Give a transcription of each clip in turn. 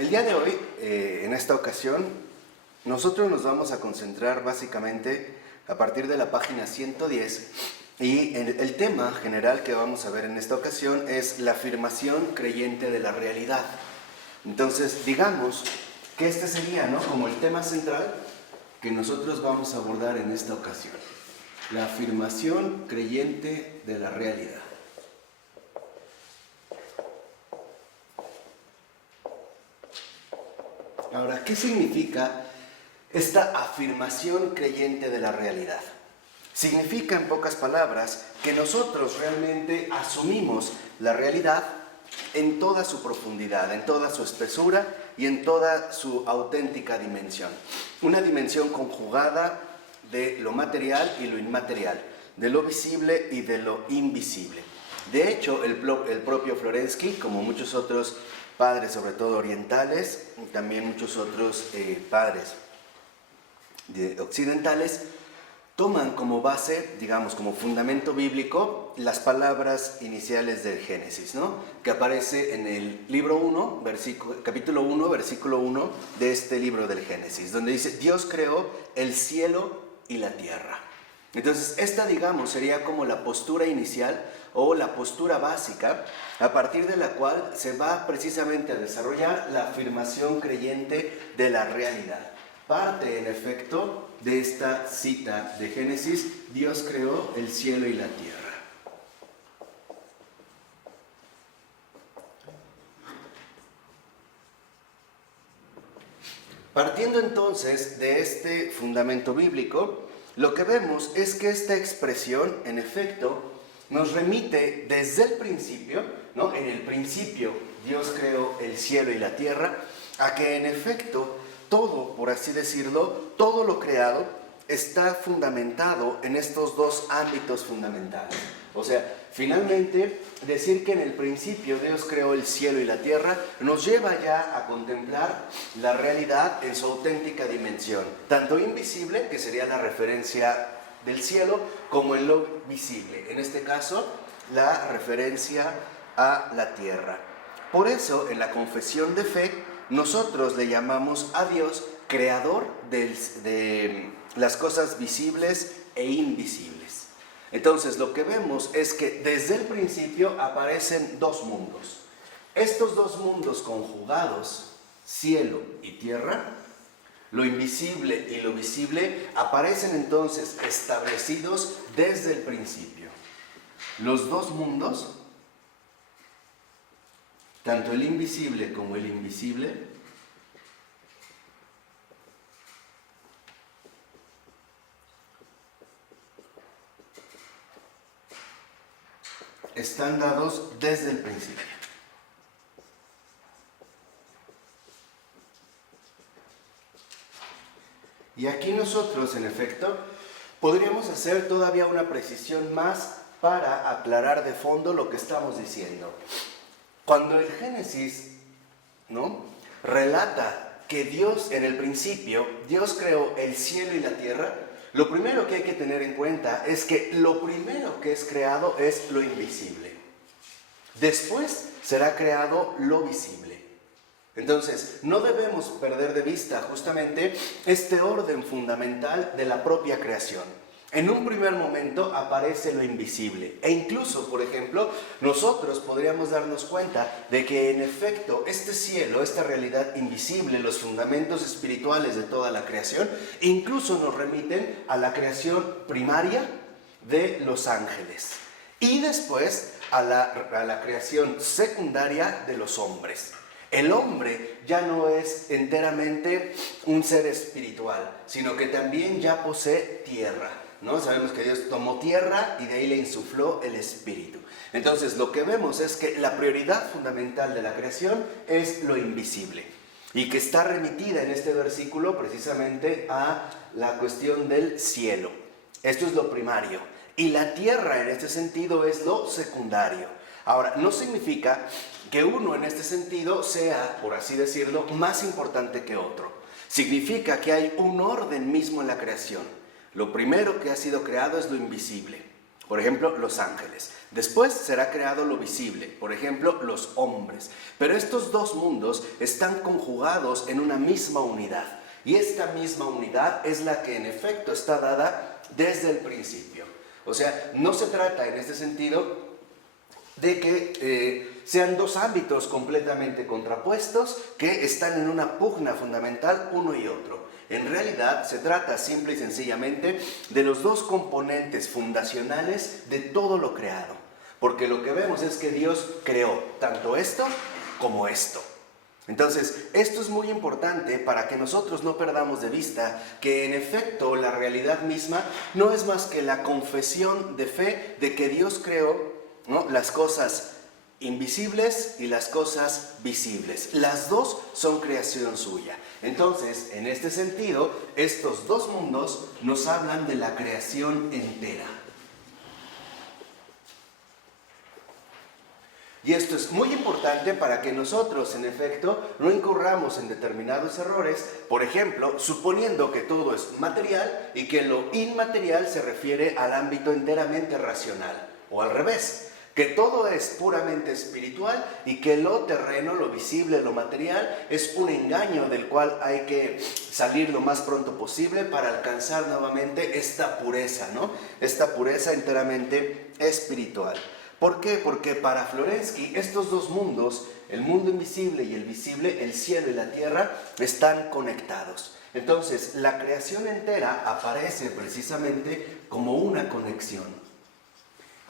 El día de hoy, en esta ocasión, nosotros nos vamos a concentrar básicamente a partir de la página 110 y el tema general que vamos a ver en esta ocasión es la afirmación creyente de la realidad. Entonces, digamos que este sería, ¿no?, como el tema central que nosotros vamos a abordar en esta ocasión. La afirmación creyente de la realidad. Ahora, ¿qué significa esta afirmación creyente de la realidad? Significa, en pocas palabras, que nosotros realmente asumimos la realidad en toda su profundidad, en toda su espesura y en toda su auténtica dimensión. Una dimensión conjugada de lo material y lo inmaterial, de lo visible y de lo invisible. De hecho, el propio Florensky, como muchos otros padres, sobre todo orientales, y también muchos otros padres occidentales, toman como base, digamos, como fundamento bíblico, las palabras iniciales del Génesis, ¿no?, que aparece en el libro 1, capítulo 1, versículo 1 de este libro del Génesis, donde dice: Dios creó el cielo y la tierra. Entonces, esta, digamos, sería como la postura inicial o la postura básica, a partir de la cual se va precisamente a desarrollar la afirmación creyente de la realidad. Parte, en efecto, de esta cita de Génesis: Dios creó el cielo y la tierra. Partiendo entonces de este fundamento bíblico, lo que vemos es que esta expresión, en efecto, nos remite desde el principio, ¿no? En el principio Dios creó el cielo y la tierra, a que en efecto todo, por así decirlo, todo lo creado está fundamentado en estos dos ámbitos fundamentales. O sea, finalmente, decir que en el principio Dios creó el cielo y la tierra nos lleva ya a contemplar la realidad en su auténtica dimensión, tanto invisible, que sería la referencia del cielo, como en lo visible, en este caso, la referencia a la tierra. Por eso, en la confesión de fe, nosotros le llamamos a Dios creador de las cosas visibles e invisibles. Entonces, lo que vemos es que desde el principio aparecen dos mundos. Estos dos mundos conjugados, cielo y tierra, lo invisible y lo visible, aparecen entonces establecidos desde el principio. Los dos mundos, tanto el invisible como el invisible, están dados desde el principio. Y aquí nosotros, en efecto, podríamos hacer todavía una precisión más para aclarar de fondo lo que estamos diciendo. Cuando el Génesis, ¿no?, relata que Dios, en el principio, Dios creó el cielo y la tierra, lo primero que hay que tener en cuenta es que lo primero que es creado es lo invisible. Después será creado lo visible. Entonces, no debemos perder de vista justamente este orden fundamental de la propia creación. En un primer momento aparece lo invisible e incluso, por ejemplo, nosotros podríamos darnos cuenta de que en efecto este cielo, esta realidad invisible, los fundamentos espirituales de toda la creación, incluso nos remiten a la creación primaria de los ángeles y después a la creación secundaria de los hombres. El hombre ya no es enteramente un ser espiritual, sino que también ya posee tierra, ¿no? Sabemos que Dios tomó tierra y de ahí le insufló el espíritu. Entonces, lo que vemos es que la prioridad fundamental de la creación es lo invisible y que está remitida en este versículo precisamente a la cuestión del cielo. Esto es lo primario. Y la tierra en este sentido es lo secundario. Ahora, no significa que uno en este sentido sea, por así decirlo, más importante que otro. Significa que hay un orden mismo en la creación. Lo primero que ha sido creado es lo invisible. por ejemplo, los ángeles. Después será creado lo visible, por ejemplo, los hombres. Pero estos dos mundos están conjugados en una misma unidad. Y esta misma unidad es la que en efecto está dada desde el principio. O sea, no se trata en este sentido de que sean dos ámbitos completamente contrapuestos que están en una pugna fundamental uno y otro. En realidad se trata simple y sencillamente de los dos componentes fundacionales de todo lo creado. Porque lo que vemos es que Dios creó tanto esto como esto. Entonces, esto es muy importante para que nosotros no perdamos de vista que en efecto la realidad misma no es más que la confesión de fe de que Dios creó, ¿no?, las cosas invisibles y las cosas visibles. Las dos son creación suya. Entonces, en este sentido, estos dos mundos nos hablan de la creación entera. Y esto es muy importante para que nosotros, en efecto, no incurramos en determinados errores, por ejemplo, suponiendo que todo es material y que lo inmaterial se refiere al ámbito enteramente racional, o al revés, que todo es puramente espiritual y que lo terreno, lo visible, lo material, es un engaño del cual hay que salir lo más pronto posible para alcanzar nuevamente esta pureza, ¿no? Esta pureza enteramente espiritual. ¿Por qué? Porque para Florensky estos dos mundos, el mundo invisible y el visible, el cielo y la tierra, están conectados. Entonces, la creación entera aparece precisamente como una conexión.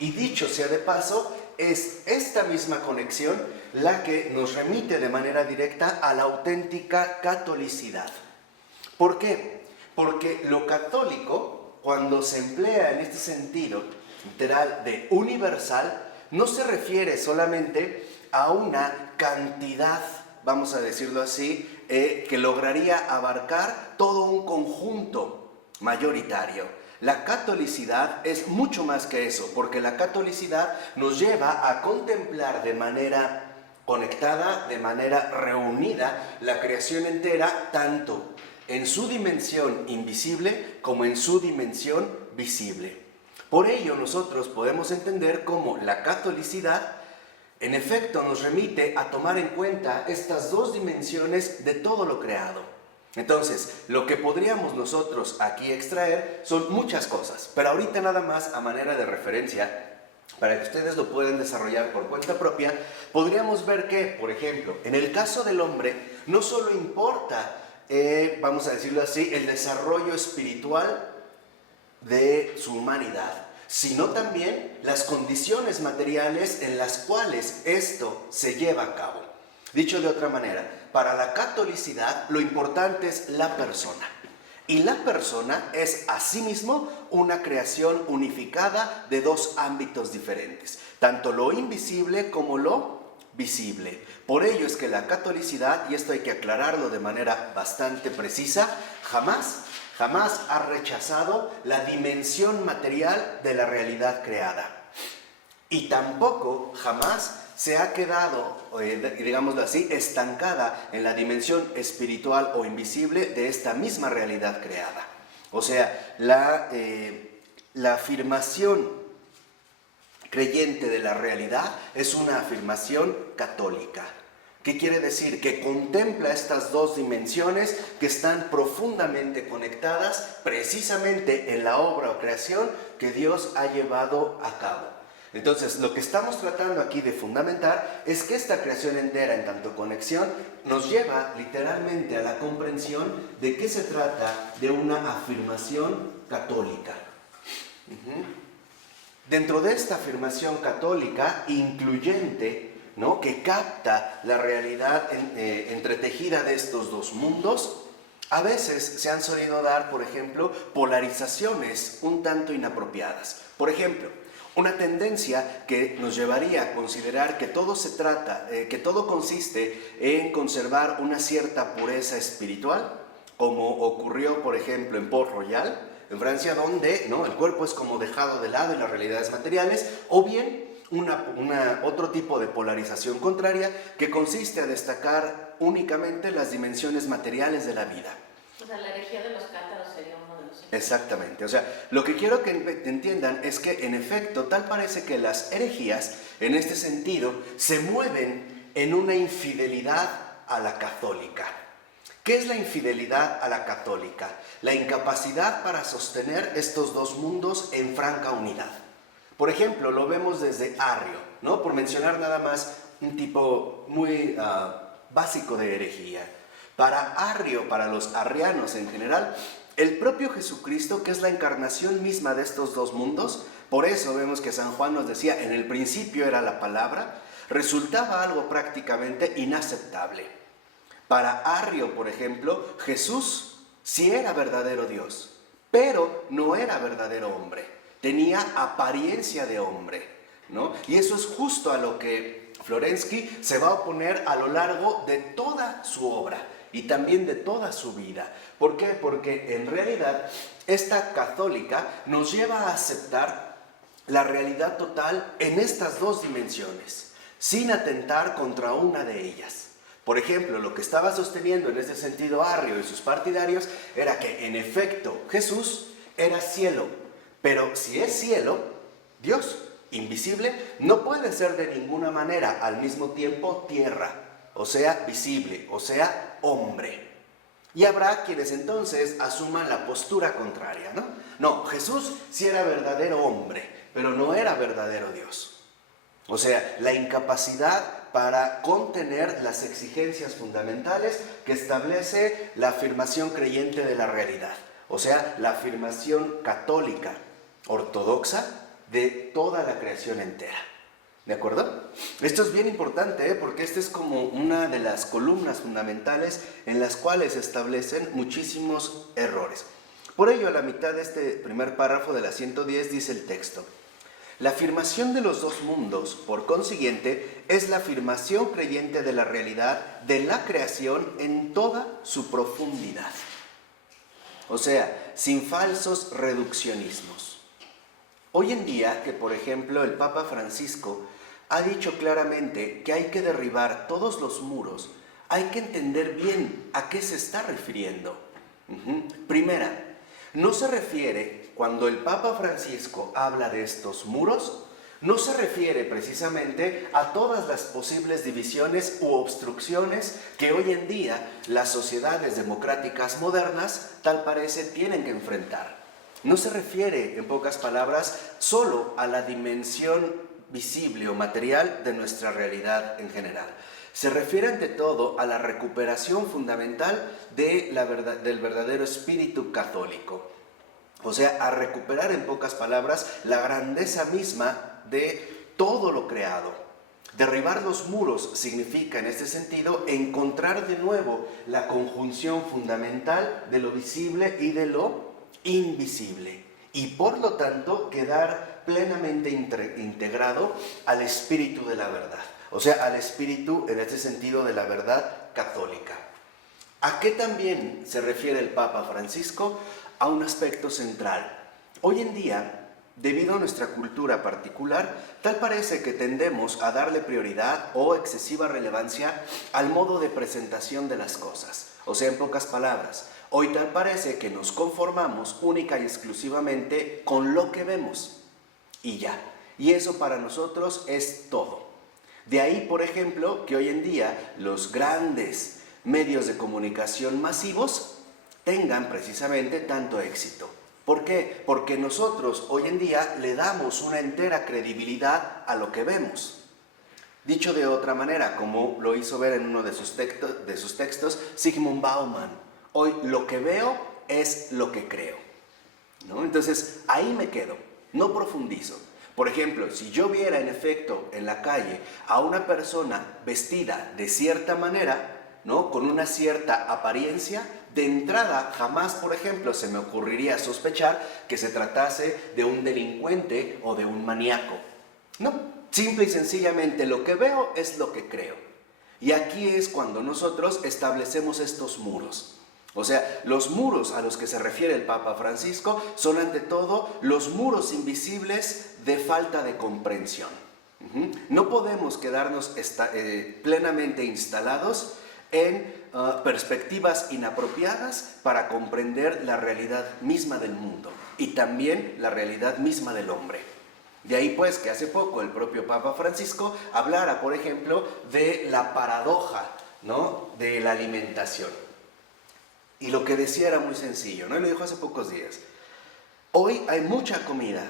Y dicho sea de paso, es esta misma conexión la que nos remite de manera directa a la auténtica catolicidad. ¿Por qué? Porque lo católico, cuando se emplea en este sentido literal de universal, no se refiere solamente a una cantidad, vamos a decirlo así, que lograría abarcar todo un conjunto mayoritario. La catolicidad es mucho más que eso, porque la catolicidad nos lleva a contemplar de manera conectada, de manera reunida, la creación entera, tanto en su dimensión invisible como en su dimensión visible. Por ello nosotros podemos entender cómo la catolicidad en efecto nos remite a tomar en cuenta estas dos dimensiones de todo lo creado. Entonces, lo que podríamos nosotros aquí extraer son muchas cosas, pero ahorita nada más a manera de referencia, para que ustedes lo puedan desarrollar por cuenta propia, podríamos ver que, por ejemplo, en el caso del hombre, no solo importa, vamos a decirlo así, el desarrollo espiritual de su humanidad, sino también las condiciones materiales en las cuales esto se lleva a cabo. Dicho de otra manera, para la catolicidad lo importante es la persona. Y la persona es asimismo una creación unificada de dos ámbitos diferentes, tanto lo invisible como lo visible. Por ello es que la catolicidad, y esto hay que aclararlo de manera bastante precisa, jamás ha rechazado la dimensión material de la realidad creada. Y tampoco jamás se ha quedado, digámoslo así, estancada en la dimensión espiritual o invisible de esta misma realidad creada. O sea, la afirmación creyente de la realidad es una afirmación católica. ¿Qué quiere decir? Que contempla estas dos dimensiones que están profundamente conectadas precisamente en la obra o creación que Dios ha llevado a cabo. Entonces, lo que estamos tratando aquí de fundamentar es que esta creación entera, en tanto conexión, nos lleva literalmente a la comprensión de que se trata de una afirmación católica. Dentro de esta afirmación católica incluyente, ¿no?, que capta la realidad entretejida de estos dos mundos, a veces se han solido dar, por ejemplo, polarizaciones un tanto inapropiadas. Por ejemplo, una tendencia que nos llevaría a considerar que todo consiste en conservar una cierta pureza espiritual, como ocurrió, por ejemplo, en Port-Royal, en Francia, donde, ¿no?, el cuerpo es como dejado de lado en las realidades materiales, o bien otro tipo de polarización contraria que consiste a destacar únicamente las dimensiones materiales de la vida. O sea, la herejía de los cátaros sería uno de poderoso. Exactamente. O sea, lo que quiero que entiendan es que, en efecto, tal parece que las herejías, en este sentido, se mueven en una infidelidad a la católica. ¿Qué es la infidelidad a la católica? La incapacidad para sostener estos dos mundos en franca unidad. Por ejemplo, lo vemos desde Arrio, ¿no? Por mencionar nada más un tipo muy básico de herejía. Para Arrio, para los arrianos en general, el propio Jesucristo, que es la encarnación misma de estos dos mundos, por eso vemos que San Juan nos decía, en el principio era la palabra, resultaba algo prácticamente inaceptable. Para Arrio, por ejemplo, Jesús sí era verdadero Dios, pero no era verdadero hombre. Tenía apariencia de hombre, ¿no? Y eso es justo a lo que Florensky se va a oponer a lo largo de toda su obra y también de toda su vida. ¿Por qué? Porque en realidad esta católica nos lleva a aceptar la realidad total en estas dos dimensiones, sin atentar contra una de ellas. Por ejemplo, lo que estaba sosteniendo en ese sentido Arrio y sus partidarios era que, en efecto, Jesús era cielo, pero si es cielo, Dios, invisible, no puede ser de ninguna manera al mismo tiempo tierra, o sea, visible, o sea, hombre. Y habrá quienes entonces asuman la postura contraria, ¿no? No, Jesús sí era verdadero hombre, pero no era verdadero Dios. O sea, la incapacidad para contener las exigencias fundamentales que establece la afirmación creyente de la realidad. O sea, la afirmación católica, ortodoxa, de toda la creación entera. ¿De acuerdo? Esto es bien importante, porque esta es como una de las columnas fundamentales en las cuales se establecen muchísimos errores. Por ello, a la mitad de este primer párrafo de la 110 dice el texto: la afirmación de los dos mundos, por consiguiente, es la afirmación creyente de la realidad de la creación en toda su profundidad. O sea, sin falsos reduccionismos. Hoy en día, que por ejemplo el Papa Francisco ha dicho claramente que hay que derribar todos los muros, hay que entender bien a qué se está refiriendo. Primera, no se refiere, cuando el Papa Francisco habla de estos muros, no se refiere precisamente a todas las posibles divisiones u obstrucciones que hoy en día las sociedades democráticas modernas tal parece tienen que enfrentar. No se refiere, en pocas palabras, solo a la dimensión visible o material de nuestra realidad en general. Se refiere ante todo a la recuperación fundamental del verdadero espíritu católico. O sea, a recuperar, en pocas palabras, la grandeza misma de todo lo creado. Derribar los muros significa, en este sentido, encontrar de nuevo la conjunción fundamental de lo visible y de lo invisible, y por lo tanto quedar plenamente integrado al espíritu de la verdad, o sea, al espíritu, en este sentido, de la verdad católica. ¿A qué también se refiere el Papa Francisco? A un aspecto central. Hoy en día, debido a nuestra cultura particular, tal parece que tendemos a darle prioridad o excesiva relevancia al modo de presentación de las cosas. O sea, en pocas palabras, hoy tal parece que nos conformamos única y exclusivamente con lo que vemos y ya. Y eso para nosotros es todo. De ahí, por ejemplo, que hoy en día los grandes medios de comunicación masivos tengan precisamente tanto éxito. ¿Por qué? Porque nosotros hoy en día le damos una entera credibilidad a lo que vemos. Dicho de otra manera, como lo hizo ver en uno de sus textos Zygmunt Bauman, hoy lo que veo es lo que creo, ¿no? Entonces, ahí me quedo, no profundizo. Por ejemplo, si yo viera en efecto en la calle a una persona vestida de cierta manera, ¿no?, con una cierta apariencia, de entrada jamás, por ejemplo, se me ocurriría sospechar que se tratase de un delincuente o de un maníaco. No, simple y sencillamente lo que veo es lo que creo. Y aquí es cuando nosotros establecemos estos muros. O sea, los muros a los que se refiere el Papa Francisco son ante todo los muros invisibles de falta de comprensión. No podemos quedarnos plenamente instalados en perspectivas inapropiadas para comprender la realidad misma del mundo y también la realidad misma del hombre. De ahí pues que hace poco el propio Papa Francisco hablara, por ejemplo, de la paradoja, ¿no?, de la alimentación. Y lo que decía era muy sencillo, ¿no? Y lo dijo hace pocos días. Hoy hay mucha comida,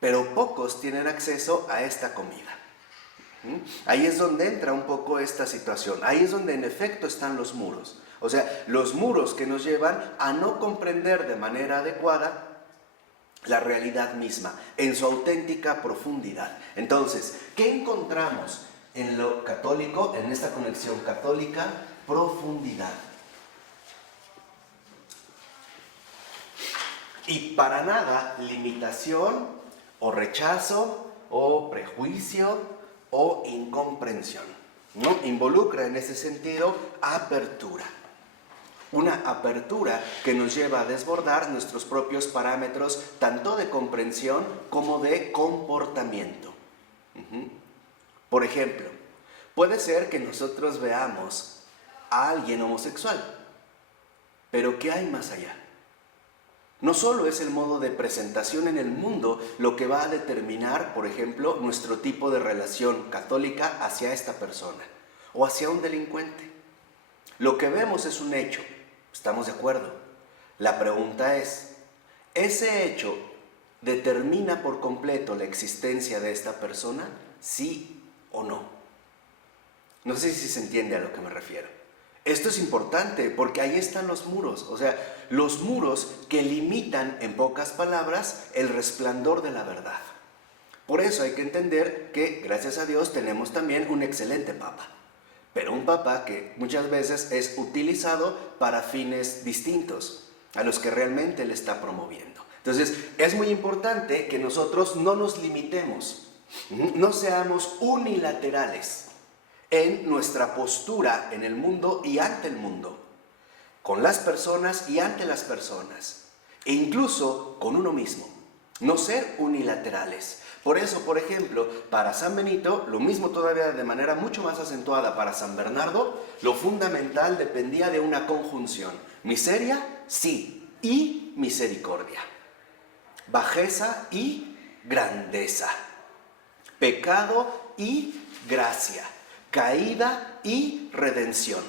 pero pocos tienen acceso a esta comida. Ahí es donde entra un poco esta situación. Ahí es donde en efecto están los muros. O sea, los muros que nos llevan a no comprender de manera adecuada la realidad misma, en su auténtica profundidad. Entonces, ¿qué encontramos en lo católico, en esta conexión católica? Profundidad. Y para nada limitación o rechazo o prejuicio o incomprensión, ¿no? Involucra en ese sentido apertura. Una apertura que nos lleva a desbordar nuestros propios parámetros tanto de comprensión como de comportamiento. Por ejemplo, puede ser que nosotros veamos a alguien homosexual, pero ¿qué hay más allá? No solo es el modo de presentación en el mundo lo que va a determinar, por ejemplo, nuestro tipo de relación católica hacia esta persona o hacia un delincuente. Lo que vemos es un hecho, ¿estamos de acuerdo? La pregunta es, ¿ese hecho determina por completo la existencia de esta persona? ¿Sí o no? No sé si se entiende a lo que me refiero. Esto es importante porque ahí están los muros, o sea, los muros que limitan, en pocas palabras, el resplandor de la verdad. Por eso hay que entender que, gracias a Dios, tenemos también un excelente Papa, pero un Papa que muchas veces es utilizado para fines distintos a los que realmente él está promoviendo. Entonces, es muy importante que nosotros no nos limitemos, no seamos unilaterales en nuestra postura en el mundo y ante el mundo, con las personas y ante las personas, e incluso con uno mismo. No ser unilaterales. Por eso, por ejemplo, para San Benito, lo mismo todavía de manera mucho más acentuada para San Bernardo, lo fundamental dependía de una conjunción. Miseria, sí, y misericordia. Bajeza y grandeza. Pecado y gracia. Caída y redención.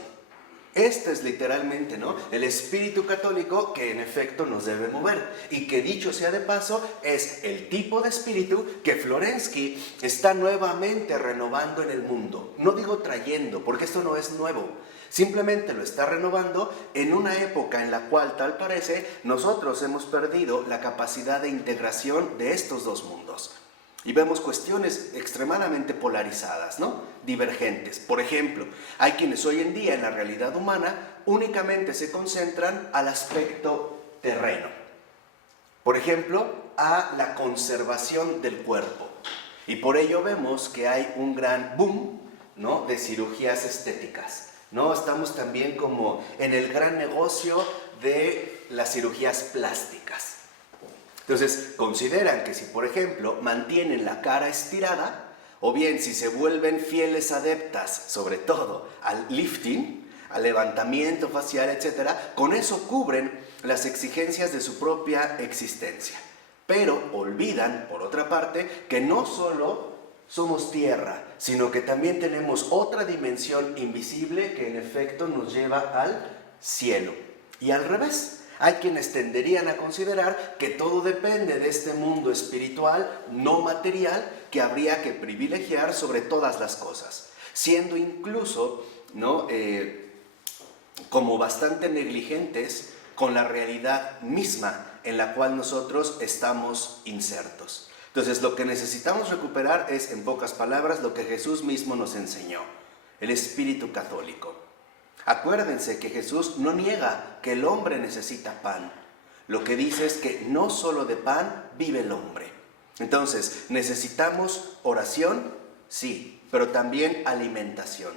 Este es literalmente, ¿no?, el espíritu católico que en efecto nos debe mover y que, dicho sea de paso, es el tipo de espíritu que Florensky está nuevamente renovando en el mundo. No digo trayendo, porque esto no es nuevo, simplemente lo está renovando en una época en la cual, tal parece, nosotros hemos perdido la capacidad de integración de estos dos mundos. Y vemos cuestiones extremadamente polarizadas, ¿no?, divergentes. Por ejemplo, hay quienes hoy en día en la realidad humana únicamente se concentran al aspecto terreno. Por ejemplo, a la conservación del cuerpo. Y por ello vemos que hay un gran boom, ¿no?, de cirugías estéticas, ¿no? Estamos también como en el gran negocio de las cirugías plásticas. Entonces, consideran que si, por ejemplo, mantienen la cara estirada, o bien si se vuelven fieles adeptas, sobre todo al lifting, al levantamiento facial, etc., con eso cubren las exigencias de su propia existencia. Pero olvidan, por otra parte, que no solo somos tierra, sino que también tenemos otra dimensión invisible que en efecto nos lleva al cielo. Y al revés. Hay quienes tenderían a considerar que todo depende de este mundo espiritual, no material, que habría que privilegiar sobre todas las cosas, siendo incluso, ¿no?, como bastante negligentes con la realidad misma en la cual nosotros estamos insertos. Entonces, lo que necesitamos recuperar es, en pocas palabras, lo que Jesús mismo nos enseñó, el espíritu católico. Acuérdense que Jesús no niega que el hombre necesita pan. Lo que dice es que no solo de pan vive el hombre. Entonces, ¿necesitamos oración? Sí, pero también alimentación.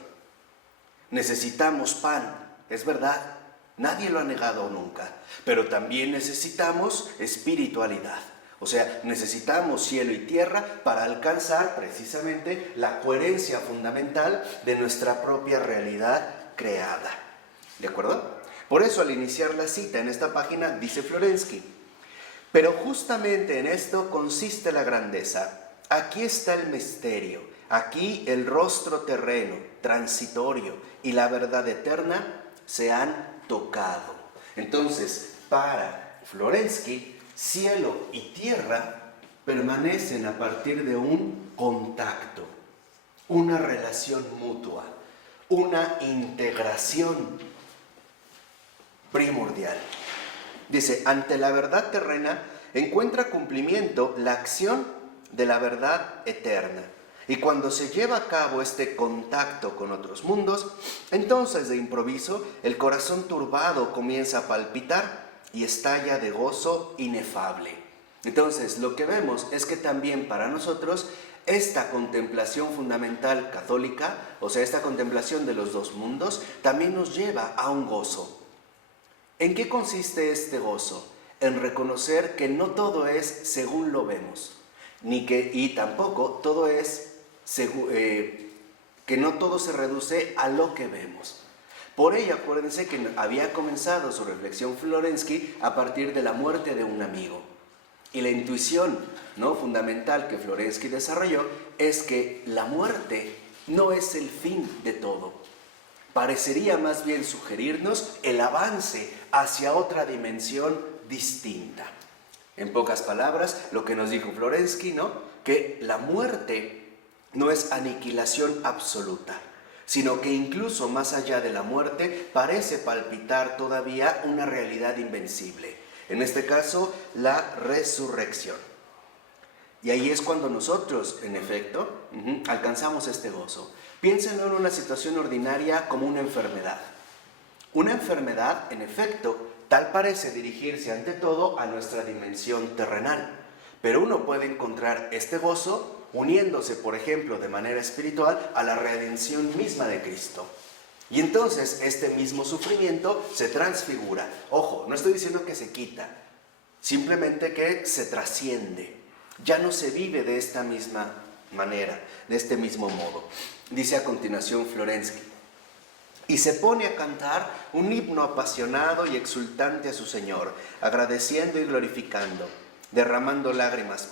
Necesitamos pan, es verdad, nadie lo ha negado nunca, pero también necesitamos espiritualidad. O sea, necesitamos cielo y tierra para alcanzar precisamente la coherencia fundamental de nuestra propia realidad creada. ¿De acuerdo? Por eso al iniciar la cita en esta página dice Florensky: pero justamente en esto consiste la grandeza. Aquí está el misterio, aquí el rostro terreno, transitorio, y la verdad eterna se han tocado. Entonces, para Florensky, cielo y tierra permanecen a partir de un contacto, una relación mutua, una integración primordial. Dice, ante la verdad terrena encuentra cumplimiento la acción de la verdad eterna. Y cuando se lleva a cabo este contacto con otros mundos, entonces de improviso el corazón turbado comienza a palpitar y estalla de gozo inefable. Entonces lo que vemos es que también para nosotros esta contemplación fundamental católica, o sea, esta contemplación de los dos mundos, también nos lleva a un gozo. ¿En qué consiste este gozo? En reconocer que no todo es según lo vemos, y tampoco todo es que no todo se reduce a lo que vemos. Por ello, acuérdense que había comenzado su reflexión Florensky a partir de la muerte de un amigo. Y la intuición, ¿no?, fundamental que Florensky desarrolló es que la muerte no es el fin de todo. Parecería más bien sugerirnos el avance hacia otra dimensión distinta. En pocas palabras, lo que nos dijo Florensky, ¿no?, que la muerte no es aniquilación absoluta, sino que incluso más allá de la muerte parece palpitar todavía una realidad invencible. En este caso, la resurrección. Y ahí es cuando nosotros, en efecto, alcanzamos este gozo. Piénsenlo en una situación ordinaria como una enfermedad. Una enfermedad, en efecto, tal parece dirigirse ante todo a nuestra dimensión terrenal. Pero uno puede encontrar este gozo uniéndose, por ejemplo, de manera espiritual a la redención misma de Cristo. Y entonces este mismo sufrimiento se transfigura. Ojo, no estoy diciendo que se quita, simplemente que se trasciende. Ya no se vive de esta misma manera, de este mismo modo. Dice a continuación Florensky: y se pone a cantar un himno apasionado y exultante a su Señor, agradeciendo y glorificando, derramando lágrimas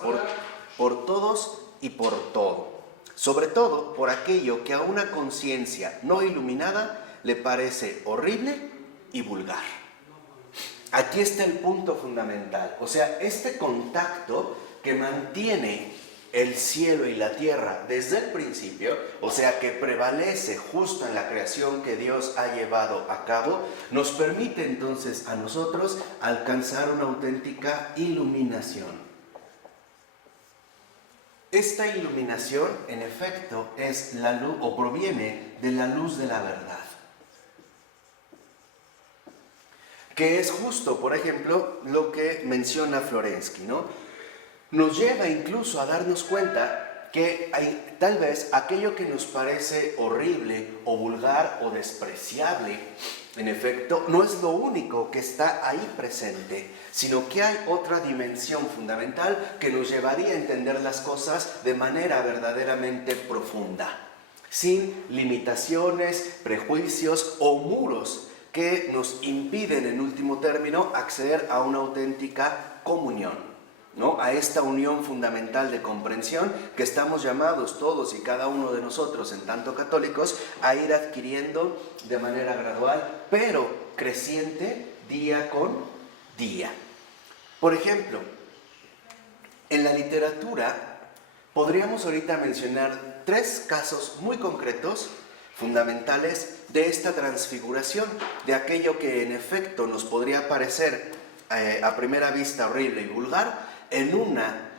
por todos y por todo, sobre todo por aquello que a una conciencia no iluminada le parece horrible y vulgar. Aquí está el punto fundamental, o sea, este contacto que mantiene el cielo y la tierra desde el principio, o sea, que prevalece justo en la creación que Dios ha llevado a cabo, nos permite entonces a nosotros alcanzar una auténtica iluminación. Esta iluminación, en efecto, es la luz, o proviene de la luz de la verdad. Que es justo, por ejemplo, lo que menciona Florensky, ¿no? Nos lleva incluso a darnos cuenta que tal vez aquello que nos parece horrible o vulgar o despreciable, en efecto, no es lo único que está ahí presente, sino que hay otra dimensión fundamental que nos llevaría a entender las cosas de manera verdaderamente profunda, sin limitaciones, prejuicios o muros que nos impiden, en último término, acceder a una auténtica comunión, ¿no?, a esta unión fundamental de comprensión que estamos llamados todos y cada uno de nosotros, en tanto católicos, a ir adquiriendo de manera gradual, pero creciente día con día. Por ejemplo, en la literatura podríamos ahorita mencionar 3 casos muy concretos, fundamentales, de esta transfiguración, de aquello que en efecto nos podría parecer a primera vista horrible y vulgar, en una,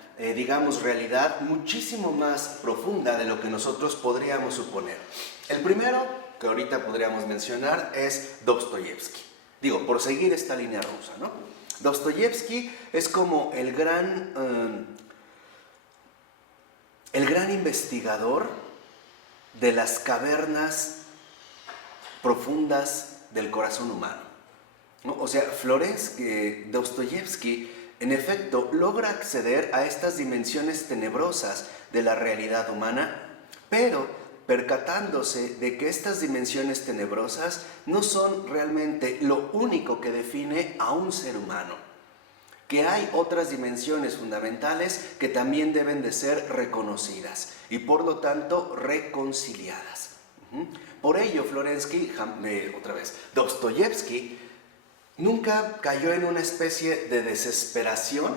realidad muchísimo más profunda de lo que nosotros podríamos suponer. El primero que ahorita podríamos mencionar es Dostoyevsky. Digo, por seguir esta línea rusa, ¿no? Dostoyevsky es como el gran investigador de las cavernas profundas del corazón humano, ¿no? O sea, Dostoyevsky en efecto, logra acceder a estas dimensiones tenebrosas de la realidad humana, pero percatándose de que estas dimensiones tenebrosas no son realmente lo único que define a un ser humano, que hay otras dimensiones fundamentales que también deben de ser reconocidas y por lo tanto reconciliadas. Por ello, Dostoyevsky nunca cayó en una especie de desesperación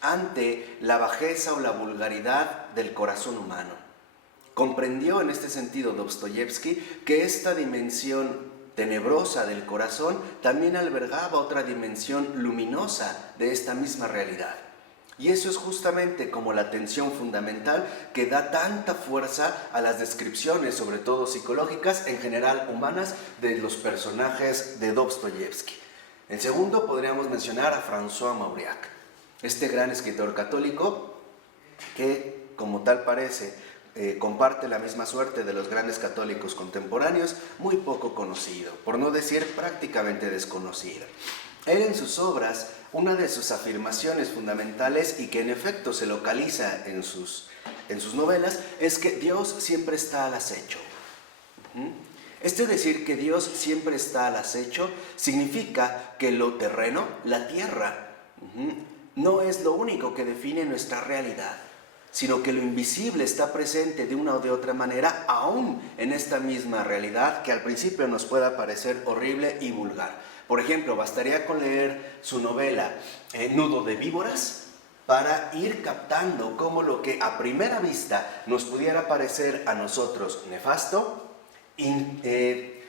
ante la bajeza o la vulgaridad del corazón humano. Comprendió en este sentido Dostoyevsky que esta dimensión tenebrosa del corazón también albergaba otra dimensión luminosa de esta misma realidad. Y eso es justamente como la tensión fundamental que da tanta fuerza a las descripciones, sobre todo psicológicas, en general humanas, de los personajes de Dostoyevsky. En segundo, podríamos mencionar a François Mauriac, este gran escritor católico que, como tal parece, comparte la misma suerte de los grandes católicos contemporáneos, muy poco conocido, por no decir prácticamente desconocido. Él en sus obras, una de sus afirmaciones fundamentales y que en efecto se localiza en sus novelas, es que Dios siempre está al acecho. Este decir que Dios siempre está al acecho significa que lo terreno, la tierra, no es lo único que define nuestra realidad, sino que lo invisible está presente de una o de otra manera, aún en esta misma realidad que al principio nos pueda parecer horrible y vulgar. Por ejemplo, bastaría con leer su novela Nudo de víboras para ir captando cómo lo que a primera vista nos pudiera parecer a nosotros nefasto,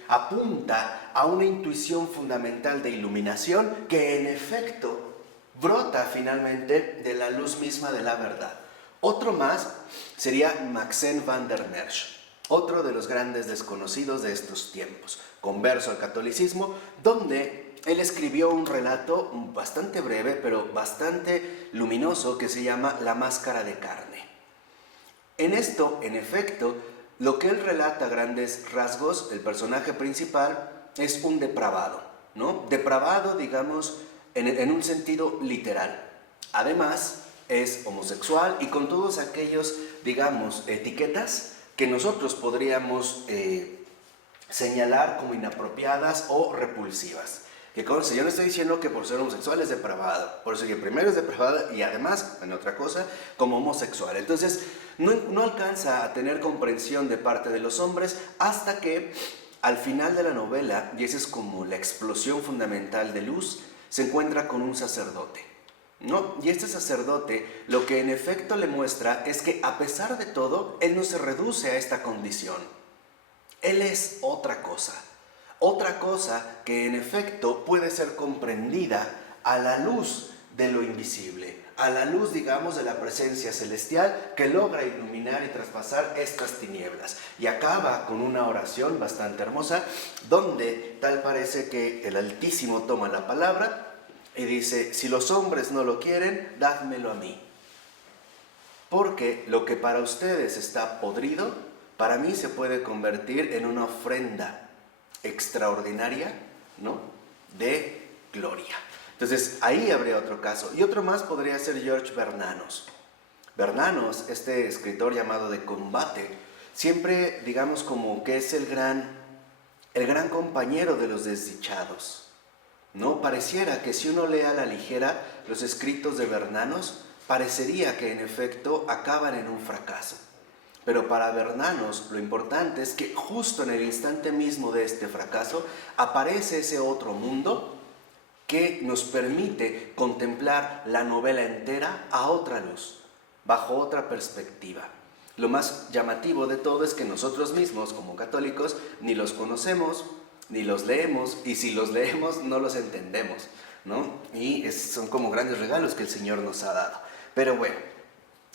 apunta a una intuición fundamental de iluminación que en efecto brota finalmente de la luz misma de la verdad. Otro más sería Maxen van der Merch, otro de los grandes desconocidos de estos tiempos, converso al catolicismo, donde él escribió un relato bastante breve, pero bastante luminoso, que se llama La máscara de carne. En esto, en efecto, lo que él relata a grandes rasgos, el personaje principal, es un depravado, ¿no? Depravado, digamos, en un sentido literal. Además, es homosexual y con todos aquellos, digamos, etiquetas que nosotros podríamos señalar como inapropiadas o repulsivas. Que conste, yo no estoy diciendo que por ser homosexual es depravado, por eso que primero es depravado y además, en otra cosa, como homosexual. Entonces, no alcanza a tener comprensión de parte de los hombres hasta que al final de la novela, y esa es como la explosión fundamental de luz, se encuentra con un sacerdote, ¿no? Y este sacerdote lo que en efecto le muestra es que a pesar de todo, él no se reduce a esta condición. Él es otra cosa que en efecto puede ser comprendida a la luz de lo invisible, a la luz, digamos, de la presencia celestial que logra iluminar y traspasar estas tinieblas. Y acaba con una oración bastante hermosa, donde tal parece que el Altísimo toma la palabra y dice: si los hombres no lo quieren, dádmelo a mí. Porque lo que para ustedes está podrido, para mí se puede convertir en una ofrenda extraordinaria, ¿no?, de gloria. Entonces, ahí habría otro caso. Y otro más podría ser George Bernanos. Bernanos, este escritor llamado de combate, siempre, digamos, como que es el gran compañero de los desdichados, ¿no? Pareciera que si uno lee a la ligera los escritos de Bernanos, parecería que en efecto acaban en un fracaso. Pero para Bernanos lo importante es que justo en el instante mismo de este fracaso aparece ese otro mundo que nos permite contemplar la novela entera a otra luz, bajo otra perspectiva. Lo más llamativo de todo es que nosotros mismos, como católicos, ni los conocemos, ni los leemos, y si los leemos no los entendemos, ¿no? Y son como grandes regalos que el Señor nos ha dado. Pero bueno,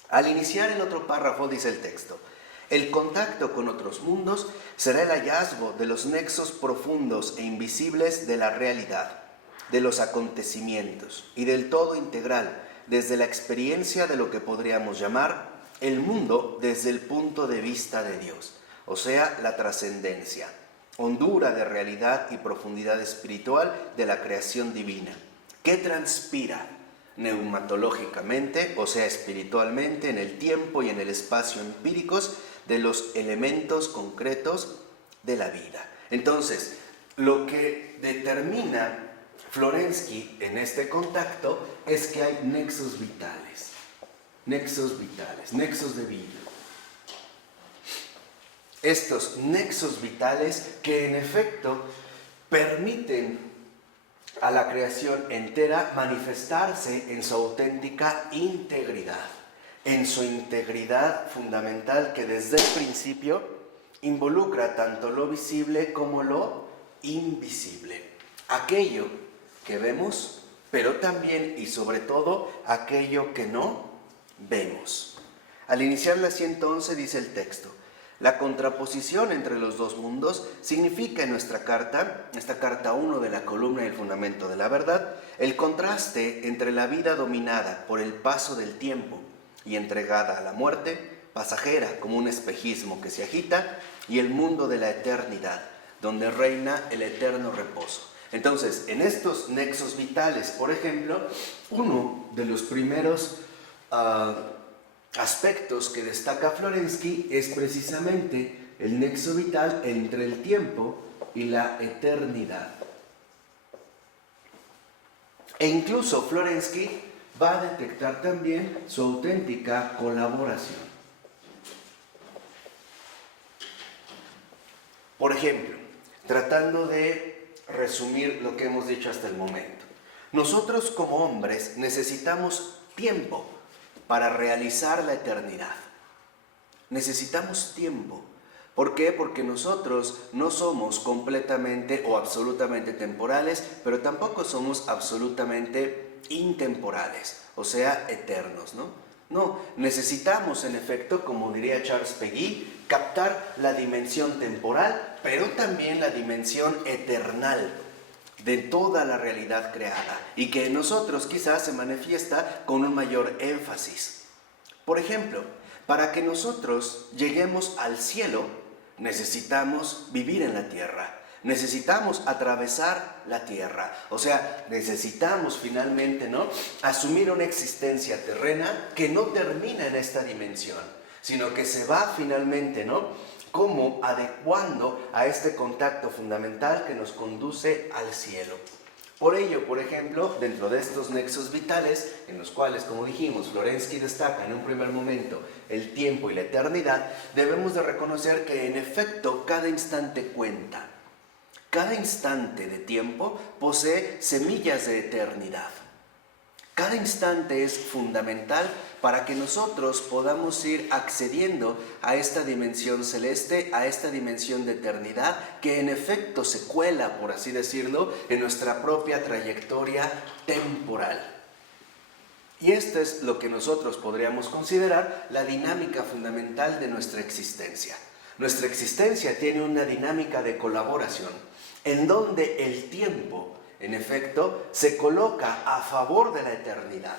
al iniciar el otro párrafo dice el texto: el contacto con otros mundos será el hallazgo de los nexos profundos e invisibles de la realidad, de los acontecimientos y del todo integral, desde la experiencia de lo que podríamos llamar el mundo desde el punto de vista de Dios, o sea, la trascendencia, hondura de realidad y profundidad espiritual de la creación divina. ¿Qué transpira? neumatológicamente, o sea, espiritualmente, en el tiempo y en el espacio empíricos de los elementos concretos de la vida. Entonces, lo que determina Florensky en este contacto es que hay nexos vitales, nexos de vida. Estos nexos vitales que en efecto permiten a la creación entera manifestarse en su auténtica integridad, en su integridad fundamental que desde el principio involucra tanto lo visible como lo invisible. Aquello que vemos, pero también y sobre todo aquello que no vemos. Al iniciar la 111 dice el texto: la contraposición entre los dos mundos significa en nuestra carta, esta carta 1 de la columna y el fundamento de la verdad, el contraste entre la vida dominada por el paso del tiempo y entregada a la muerte, pasajera como un espejismo que se agita, y el mundo de la eternidad, donde reina el eterno reposo. Entonces, en estos nexos vitales, por ejemplo, uno de los primeros aspectos que destaca Florensky es precisamente el nexo vital entre el tiempo y la eternidad. E incluso Florensky va a detectar también su auténtica colaboración. Por ejemplo, tratando de resumir lo que hemos dicho hasta el momento, nosotros como hombres necesitamos tiempo para realizar la eternidad. Necesitamos tiempo. ¿Por qué? Porque nosotros no somos completamente o absolutamente temporales, pero tampoco somos absolutamente intemporales, o sea, eternos, ¿no? No, necesitamos en efecto, como diría Charles Péguy, captar la dimensión temporal, pero también la dimensión eternal de toda la realidad creada, y que en nosotros quizás se manifiesta con un mayor énfasis. Por ejemplo, para que nosotros lleguemos al cielo, necesitamos vivir en la tierra, necesitamos atravesar la tierra, o sea, necesitamos finalmente, ¿no?, asumir una existencia terrena que no termina en esta dimensión, sino que se va finalmente, ¿no?, como adecuando a este contacto fundamental que nos conduce al cielo. Por ello, por ejemplo, dentro de estos nexos vitales, en los cuales, como dijimos, Florensky destaca en un primer momento el tiempo y la eternidad, debemos de reconocer que en efecto cada instante cuenta. Cada instante de tiempo posee semillas de eternidad. Cada instante es fundamental para que nosotros podamos ir accediendo a esta dimensión celeste, a esta dimensión de eternidad, que en efecto se cuela, por así decirlo, en nuestra propia trayectoria temporal. Y esto es lo que nosotros podríamos considerar la dinámica fundamental de nuestra existencia. Nuestra existencia tiene una dinámica de colaboración, en donde el tiempo, en efecto, se coloca a favor de la eternidad.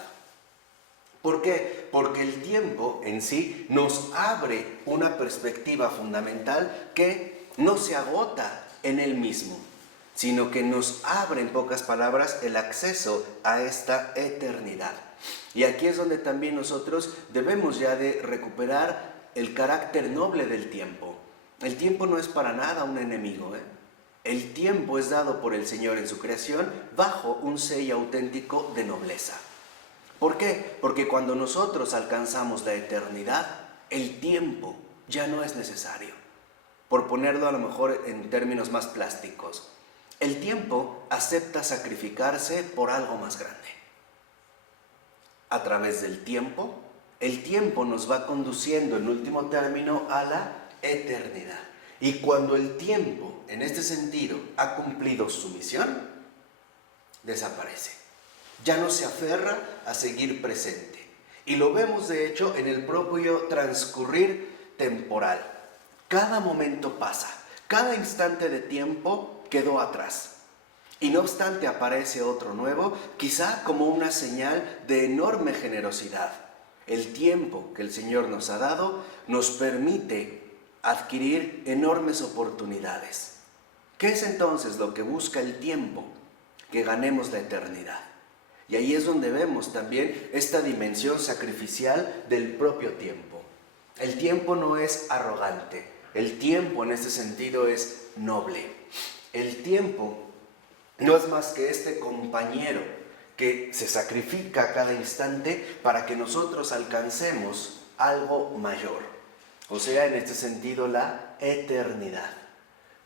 ¿Por qué? Porque el tiempo en sí nos abre una perspectiva fundamental que no se agota en él mismo, sino que nos abre, en pocas palabras, el acceso a esta eternidad. Y aquí es donde también nosotros debemos ya de recuperar el carácter noble del tiempo. El tiempo no es para nada un enemigo, El tiempo es dado por el Señor en su creación bajo un sello auténtico de nobleza. ¿Por qué? Porque cuando nosotros alcanzamos la eternidad, el tiempo ya no es necesario. Por ponerlo a lo mejor en términos más plásticos, el tiempo acepta sacrificarse por algo más grande. A través del tiempo, el tiempo nos va conduciendo en último término a la eternidad. Y cuando el tiempo, en este sentido, ha cumplido su misión, desaparece. Ya no se aferra a seguir presente. Y lo vemos, de hecho, en el propio transcurrir temporal. Cada momento pasa, cada instante de tiempo quedó atrás. Y no obstante aparece otro nuevo, quizá como una señal de enorme generosidad. El tiempo que el Señor nos ha dado nos permite adquirir enormes Y ahí es donde vemos también esta dimensión sacrificial del propio tiempo. El tiempo no es arrogante, el tiempo en este sentido es noble. El tiempo no es más que este compañero que se sacrifica a cada instante para que nosotros alcancemos algo mayor. O sea, en este sentido, la eternidad.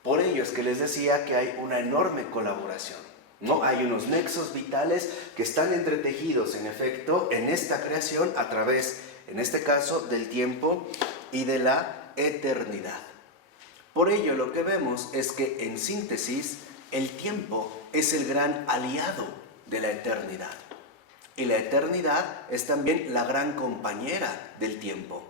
Por ello es que les decía que hay una enorme colaboración, ¿no? Hay unos nexos vitales que están entretejidos, en efecto, en esta creación a través, en este caso, del tiempo y de la eternidad. Por ello, lo que vemos es que, en síntesis, el tiempo es el gran aliado de la eternidad. Y la eternidad es también la gran compañera del tiempo.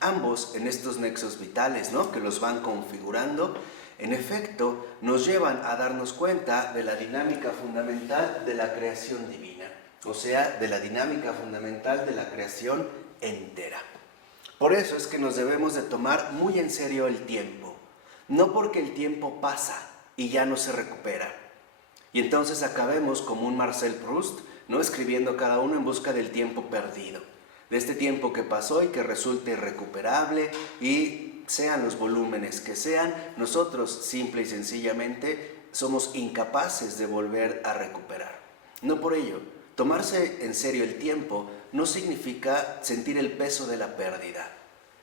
Ambos, en estos nexos vitales, ¿no?, que los van configurando, en efecto, nos llevan a darnos cuenta de la dinámica fundamental de la creación divina, o sea, de la dinámica fundamental de la creación entera. Por eso es que nos debemos de tomar muy en serio el tiempo, no porque el tiempo pasa y ya no se recupera. Y entonces acabemos como un Marcel Proust, ¿no?, escribiendo cada uno en busca del tiempo perdido, de este tiempo que pasó y que resulte irrecuperable, y sean los volúmenes que sean, nosotros simple y sencillamente somos incapaces de volver a recuperar. No por ello, tomarse en serio el tiempo no significa sentir el peso de la pérdida,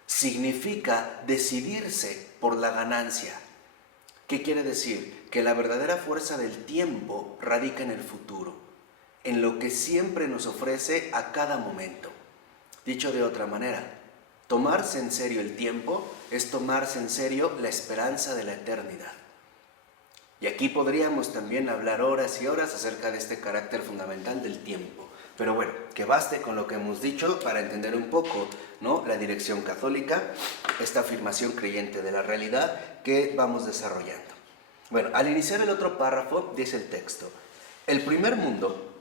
significa decidirse por la ganancia. ¿Qué quiere decir? Que la verdadera fuerza del tiempo radica en el futuro, en lo que siempre nos ofrece a cada momento. Dicho de otra manera, tomarse en serio el tiempo es tomarse en serio la esperanza de la eternidad. Y aquí podríamos también hablar horas y horas acerca de este carácter fundamental del tiempo. Pero bueno, que baste con lo que hemos dicho para entender un poco, ¿no?, la dirección católica, esta afirmación creyente de la realidad que vamos desarrollando. Bueno, al iniciar el otro párrafo dice el texto: el primer mundo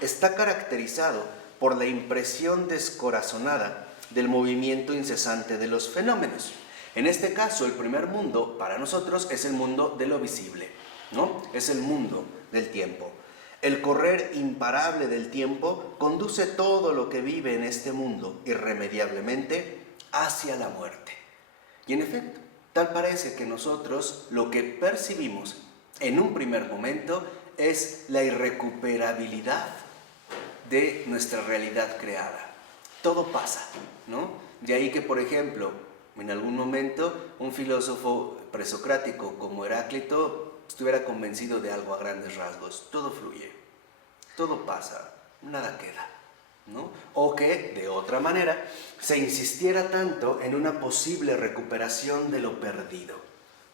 está caracterizado por la impresión descorazonada del movimiento incesante de los fenómenos. En este caso, el primer mundo para nosotros es el mundo de lo visible, ¿no? Es el mundo del tiempo. El correr imparable del tiempo conduce todo lo que vive en este mundo irremediablemente hacia la muerte. Y en efecto, tal parece que nosotros lo que percibimos en un primer momento es la irrecuperabilidad de nuestra realidad creada. Todo pasa, ¿no? De ahí que, por ejemplo, en algún momento un filósofo presocrático como Heráclito estuviera convencido de algo a grandes rasgos. Todo fluye, todo pasa, nada queda, ¿no? O que, de otra manera, se insistiera tanto en una posible recuperación de lo perdido,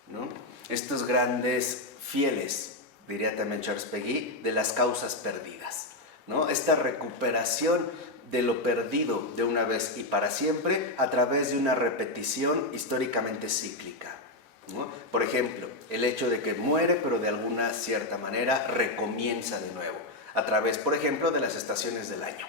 ¿no? Estos grandes fieles, diría también Charles Péguy, de las causas perdidas, ¿no? Esta recuperación de lo perdido de una vez y para siempre a través de una repetición históricamente cíclica, ¿no? Por ejemplo, el hecho de que muere pero de alguna cierta manera recomienza de nuevo, a través, por ejemplo, de las estaciones del año,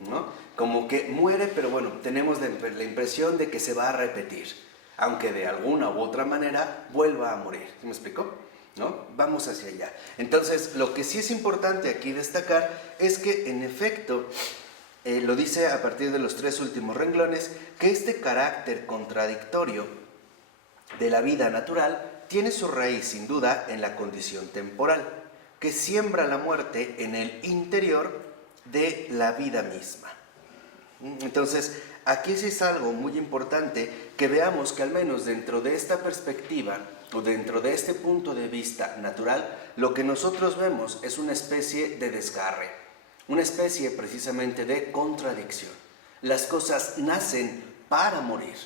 ¿no? Como que muere, pero bueno, tenemos la impresión de que se va a repetir, aunque de alguna u otra manera vuelva a morir. ¿Sí me explico? ¿No? Vamos hacia allá. Entonces, lo que sí es importante aquí destacar es que, en efecto, lo dice a partir de los 3 últimos renglones, que este carácter contradictorio de la vida natural tiene su raíz, sin duda, en la condición temporal, que siembra la muerte en el interior de la vida misma. Entonces, aquí sí es algo muy importante que veamos que al menos dentro de esta perspectiva o dentro de este punto de vista natural, lo que nosotros vemos es una especie de desgarre, una especie precisamente de contradicción. Las cosas nacen para morir,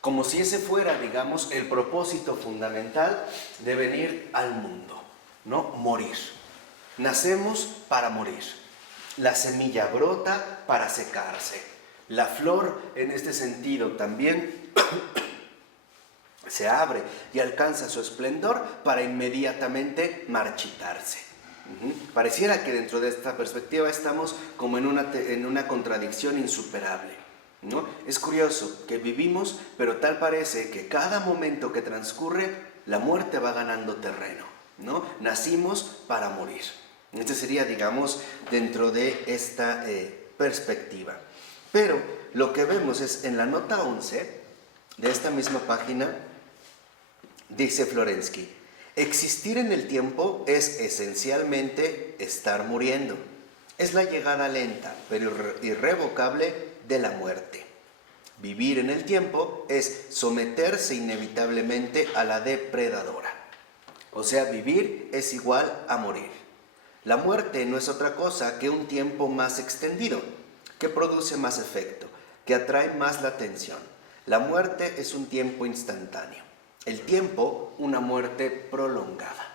como si ese fuera, digamos, el propósito fundamental de venir al mundo, ¿no? Morir. Nacemos para morir. La semilla brota para secarse. La flor, en este sentido, también se abre y alcanza su esplendor para inmediatamente marchitarse. Pareciera que dentro de esta perspectiva estamos como en una contradicción insuperable, ¿no? Es curioso que vivimos, pero tal parece que cada momento que transcurre, la muerte va ganando terreno, ¿no? Nacimos para morir. Este sería, digamos, dentro de esta perspectiva. Pero lo que vemos es en la nota 11 de esta misma página, dice Florensky, existir en el tiempo es esencialmente estar muriendo. Es la llegada lenta, pero irrevocable de la muerte. Vivir en el tiempo es someterse inevitablemente a la depredadora. O sea, vivir es igual a morir. La muerte no es otra cosa que un tiempo más extendido, que produce más efecto, que atrae más la atención. La muerte es un tiempo instantáneo. El tiempo, una muerte prolongada.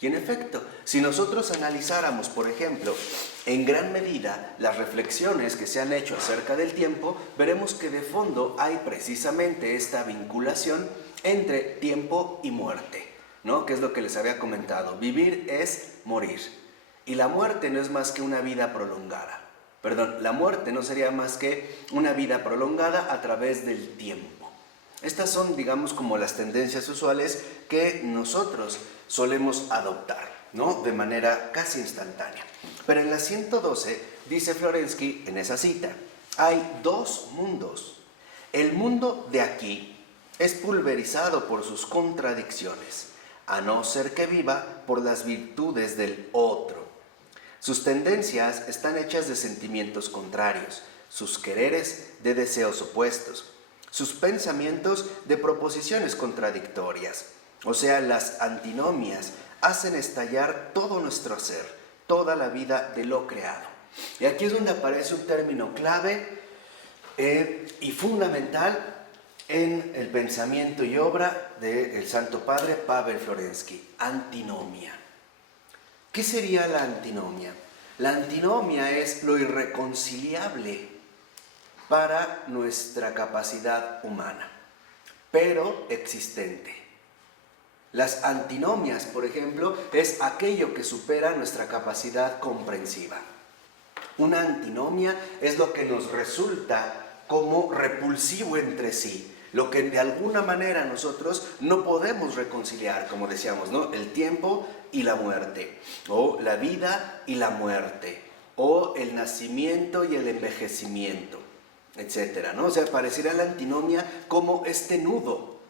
Y en efecto, si nosotros analizáramos, por ejemplo, en gran medida las reflexiones que se han hecho acerca del tiempo, veremos que de fondo hay precisamente esta vinculación entre tiempo y muerte, ¿no? Que es lo que les había comentado. Vivir es morir. Y la muerte no es más que una vida prolongada. Perdón, la muerte no sería más que una vida prolongada a través del tiempo. Estas son, digamos, como las tendencias usuales que nosotros solemos adoptar, ¿no? De manera casi instantánea. Pero en la 112, dice Florensky en esa cita, hay dos mundos. El mundo de aquí es pulverizado por sus contradicciones, a no ser que viva por las virtudes del otro. Sus tendencias están hechas de sentimientos contrarios, sus quereres de deseos opuestos, sus pensamientos de proposiciones contradictorias. O sea, las antinomias hacen estallar todo nuestro ser, toda la vida de lo creado. Y aquí es donde aparece un término clave y fundamental en el pensamiento y obra del Santo Padre Pavel Florensky, antinomia. ¿Qué sería la antinomia? La antinomia es lo irreconciliable para nuestra capacidad humana, pero existente. Las antinomias, por ejemplo, es aquello que supera nuestra capacidad comprensiva. Una antinomia es lo que nos resulta como repulsivo entre sí, lo que de alguna manera nosotros no podemos reconciliar, como decíamos, ¿no? El tiempo y la muerte, o la vida y la muerte, o el nacimiento y el envejecimiento, etcétera, ¿no? O sea, pareciera la antinomia como este nudo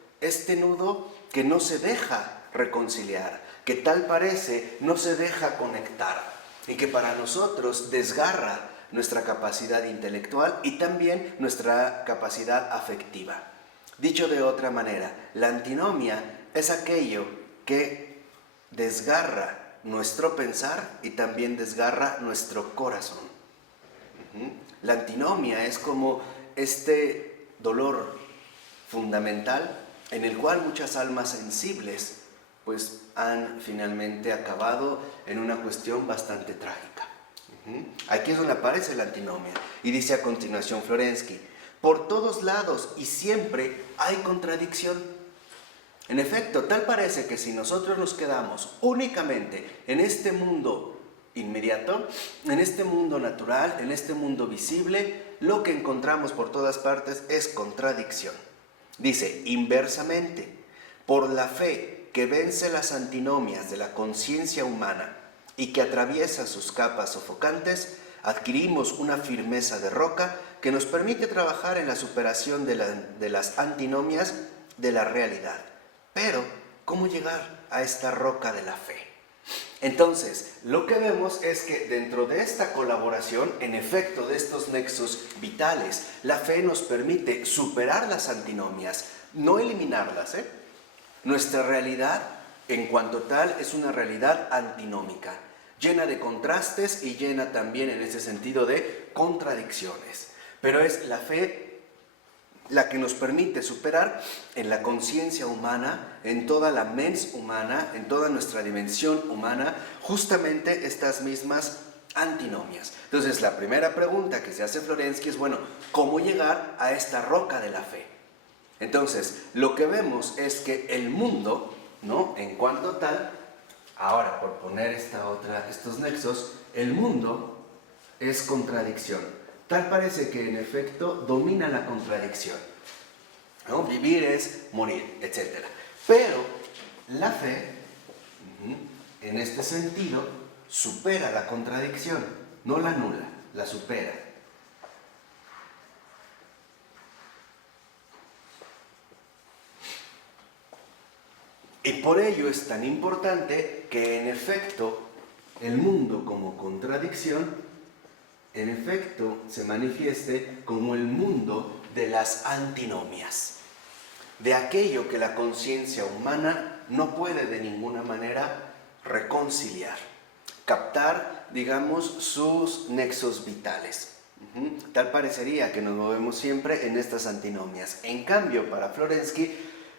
que no se deja reconciliar, que tal parece no se deja conectar, y que para nosotros desgarra nuestra capacidad intelectual y también nuestra capacidad afectiva. Dicho de otra manera, la antinomia es aquello que desgarra nuestro pensar y también desgarra nuestro corazón. La antinomia es como este dolor fundamental en el cual muchas almas sensibles pues han finalmente acabado en una cuestión bastante trágica. Aquí es donde aparece la antinomia. Y dice a continuación Florensky, por todos lados y siempre hay contradicción. En efecto, tal parece que si nosotros nos quedamos únicamente en este mundo inmediato, en este mundo natural, en este mundo visible, lo que encontramos por todas partes es contradicción. Dice, inversamente, por la fe que vence las antinomias de la conciencia humana y que atraviesa sus capas sofocantes, adquirimos una firmeza de roca que nos permite trabajar en la superación de las antinomias de la realidad. Pero, ¿cómo llegar a esta roca de la fe? Entonces, lo que vemos es que dentro de esta colaboración, en efecto, de estos nexos vitales, la fe nos permite superar las antinomias, no eliminarlas, Nuestra realidad, en cuanto tal, es una realidad antinómica, llena de contrastes y llena también en ese sentido de contradicciones. Pero es la fe la que nos permite superar en la conciencia humana, en toda la mens humana, en toda nuestra dimensión humana, justamente estas mismas antinomias. Entonces, la primera pregunta que se hace Florensky es, bueno, ¿cómo llegar a esta roca de la fe? Entonces, lo que vemos es que el mundo, ¿no? En cuanto tal, ahora por poner estos nexos, el mundo es contradicción. Tal parece que en efecto domina la contradicción, ¿no? Vivir es morir, etc. Pero la fe, en este sentido, supera la contradicción, no la anula, la supera. Y por ello es tan importante que en efecto el mundo como contradicción, en efecto se manifieste como el mundo de las antinomias, de aquello que la conciencia humana no puede de ninguna manera reconciliar, captar, digamos, sus nexos vitales. Tal parecería que nos movemos siempre en estas antinomias. En cambio, para Florensky,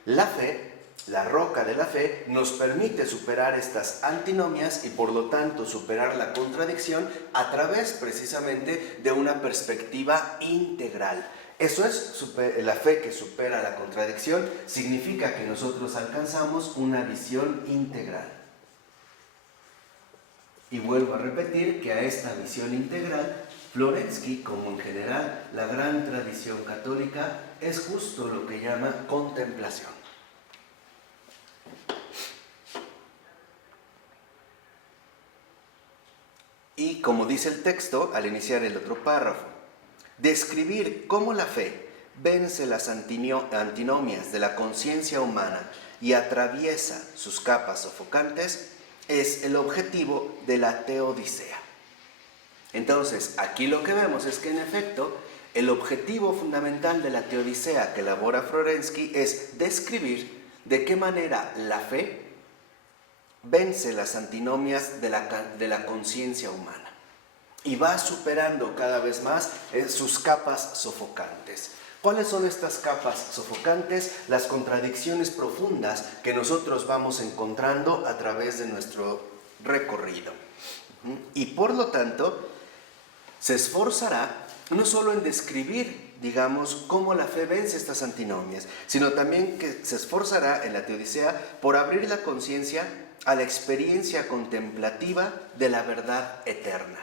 la fe, la roca de la fe, nos permite superar estas antinomias y por lo tanto superar la contradicción a través precisamente de una perspectiva integral. Eso es la fe que supera la contradicción, significa que nosotros alcanzamos una visión integral. Y vuelvo a repetir que a esta visión integral, Florensky, como en general la gran tradición católica, es justo lo que llama contemplación. Y como dice el texto al iniciar el otro párrafo, describir cómo la fe vence las antinomias de la conciencia humana y atraviesa sus capas sofocantes es el objetivo de la teodicea. Entonces, aquí lo que vemos es que en efecto, el objetivo fundamental de la teodicea que elabora Florensky es describir de qué manera la fe vence las antinomias de la conciencia humana y va superando cada vez más sus capas sofocantes. ¿Cuáles son estas capas sofocantes? Las contradicciones profundas que nosotros vamos encontrando a través de nuestro recorrido. Y por lo tanto, se esforzará no solo en describir, digamos, cómo la fe vence estas antinomias, sino también que se esforzará en la teodicea por abrir la conciencia a la experiencia contemplativa de la verdad eterna.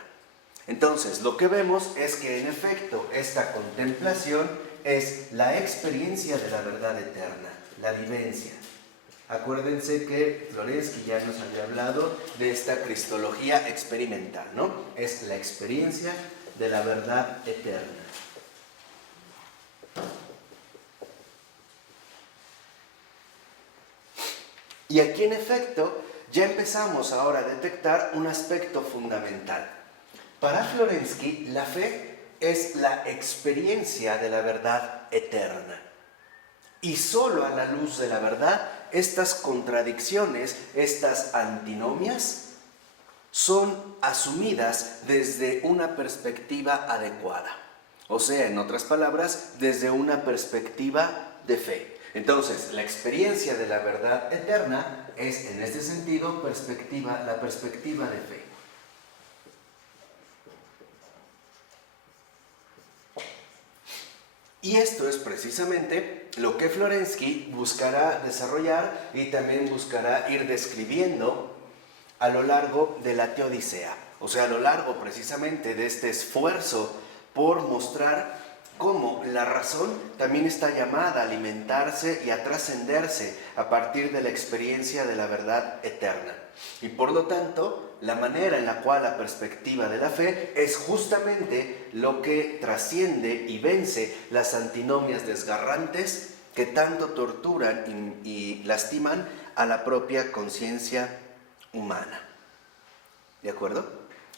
Entonces, lo que vemos es que en efecto esta contemplación es la experiencia de la verdad eterna, la vivencia. Acuérdense que Florensky ya nos había hablado de esta cristología experimental, ¿no? Es la experiencia de la verdad eterna. Y aquí en efecto ya empezamos ahora a detectar un aspecto fundamental. Para Florensky, la fe es la experiencia de la verdad eterna. Y solo a la luz de la verdad, estas contradicciones, estas antinomias, son asumidas desde una perspectiva adecuada. O sea, en otras palabras, desde una perspectiva de fe. Entonces, la experiencia de la verdad eterna es, en este sentido, la perspectiva de fe. Y esto es precisamente lo que Florensky buscará desarrollar y también buscará ir describiendo a lo largo de la teodicea. O sea, a lo largo precisamente de este esfuerzo por mostrar cómo la razón también está llamada a alimentarse y a trascenderse a partir de la experiencia de la verdad eterna. Y por lo tanto, la manera en la cual la perspectiva de la fe es justamente lo que trasciende y vence las antinomias desgarrantes que tanto torturan y lastiman a la propia conciencia humana. ¿De acuerdo?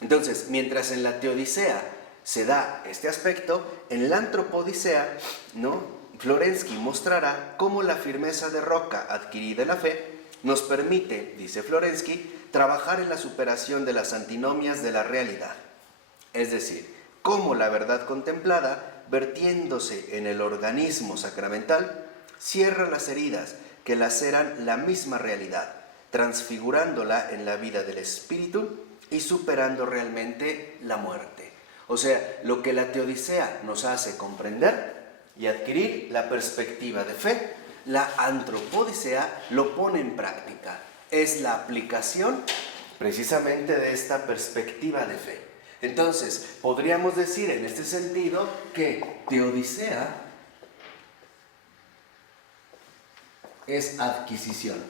Entonces, mientras en la teodicea se da este aspecto, en la antropodicea, ¿no?, Florensky mostrará cómo la firmeza de roca adquirida en la fe nos permite, dice Florensky, trabajar en la superación de las antinomias de la realidad. Es decir, cómo la verdad contemplada, vertiéndose en el organismo sacramental, cierra las heridas que laceran la misma realidad, transfigurándola en la vida del espíritu y superando realmente la muerte. O sea, lo que la teodicea nos hace comprender y adquirir la perspectiva de fe, la antropodicea lo pone en práctica. Es la aplicación precisamente de esta perspectiva de fe. Entonces, podríamos decir en este sentido que teodicea es adquisición.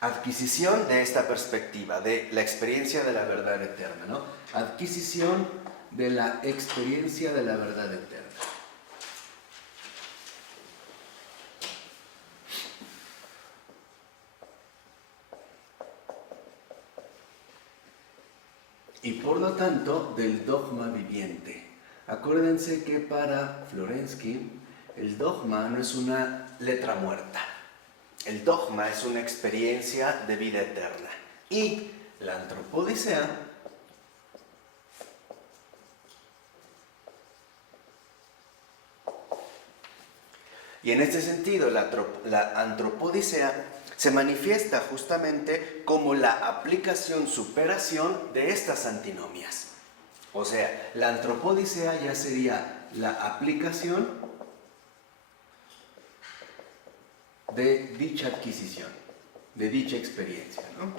adquisición de esta perspectiva, de la experiencia de la verdad eterna, ¿no? Adquisición de la experiencia de la verdad eterna. Y por lo tanto, del dogma viviente. Acuérdense que para Florensky, el dogma no es una letra muerta. El dogma es una experiencia de vida eterna. Y la antropodicea y en este sentido la antropodicea se manifiesta justamente como la aplicación, superación de estas antinomias. O sea, la antropodicea ya sería la aplicación de dicha adquisición, de dicha experiencia, ¿no?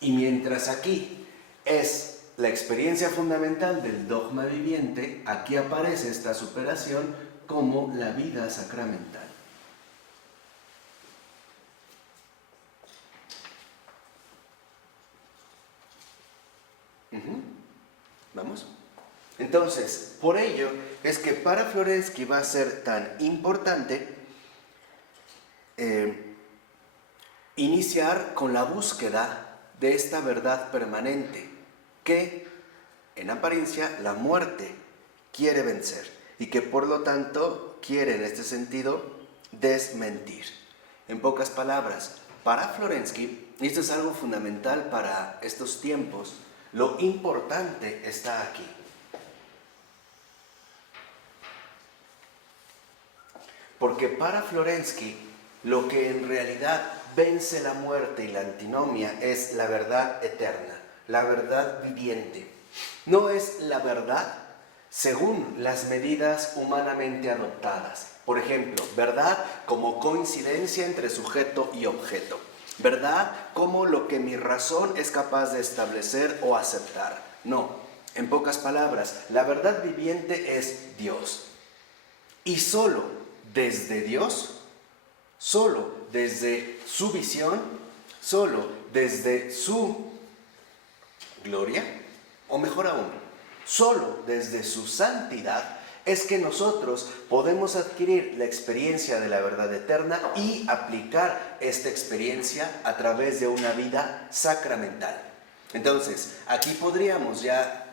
Y mientras aquí es la experiencia fundamental del dogma viviente, aquí aparece esta superación como la vida sacramental. ¿Vamos? Entonces, por ello es que para Florensky va a ser tan importante iniciar con la búsqueda de esta verdad permanente que, en apariencia, la muerte quiere vencer y que por lo tanto quiere en este sentido desmentir. En pocas palabras, para Florensky, y esto es algo fundamental para estos tiempos, lo importante está aquí. Porque para Florensky, lo que en realidad vence la muerte y la antinomia es la verdad eterna, la verdad viviente. No es la verdad según las medidas humanamente adoptadas. Por ejemplo, verdad como coincidencia entre sujeto y objeto. Verdad como lo que mi razón es capaz de establecer o aceptar. No, en pocas palabras, la verdad viviente es Dios. Y solo desde Dios, solo desde su visión, solo desde su gloria, o mejor aún, solo desde su santidad, es que nosotros podemos adquirir la experiencia de la verdad eterna y aplicar esta experiencia a través de una vida sacramental. Entonces, aquí podríamos ya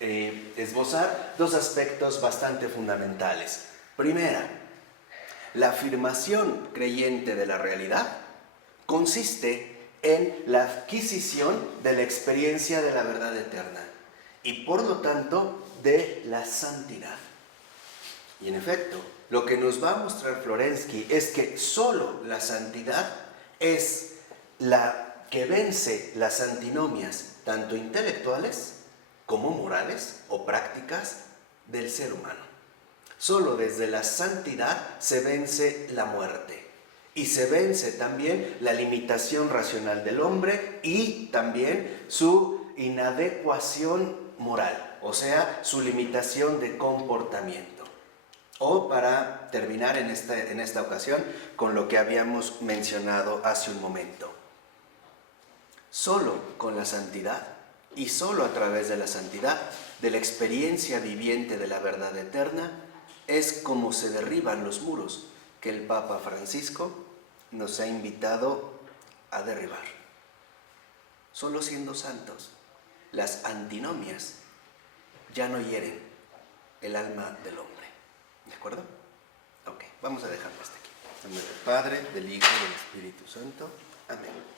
esbozar dos aspectos bastante fundamentales. Primera, la afirmación creyente de la realidad consiste en la adquisición de la experiencia de la verdad eterna y por lo tanto de la santidad. Y en efecto, lo que nos va a mostrar Florensky es que solo la santidad es la que vence las antinomias, tanto intelectuales como morales o prácticas del ser humano. Solo desde la santidad se vence la muerte y se vence también la limitación racional del hombre y también su inadecuación moral, o sea, su limitación de comportamiento. O para terminar en esta ocasión con lo que habíamos mencionado hace un momento. Solo con la santidad y solo a través de la santidad, de la experiencia viviente de la verdad eterna, es como se derriban los muros que el Papa Francisco nos ha invitado a derribar. Solo siendo santos, las antinomias ya no hieren el alma del hombre. ¿De acuerdo? Ok, vamos a dejarlo hasta aquí. En nombre del Padre, del Hijo y del Espíritu Santo. Amén.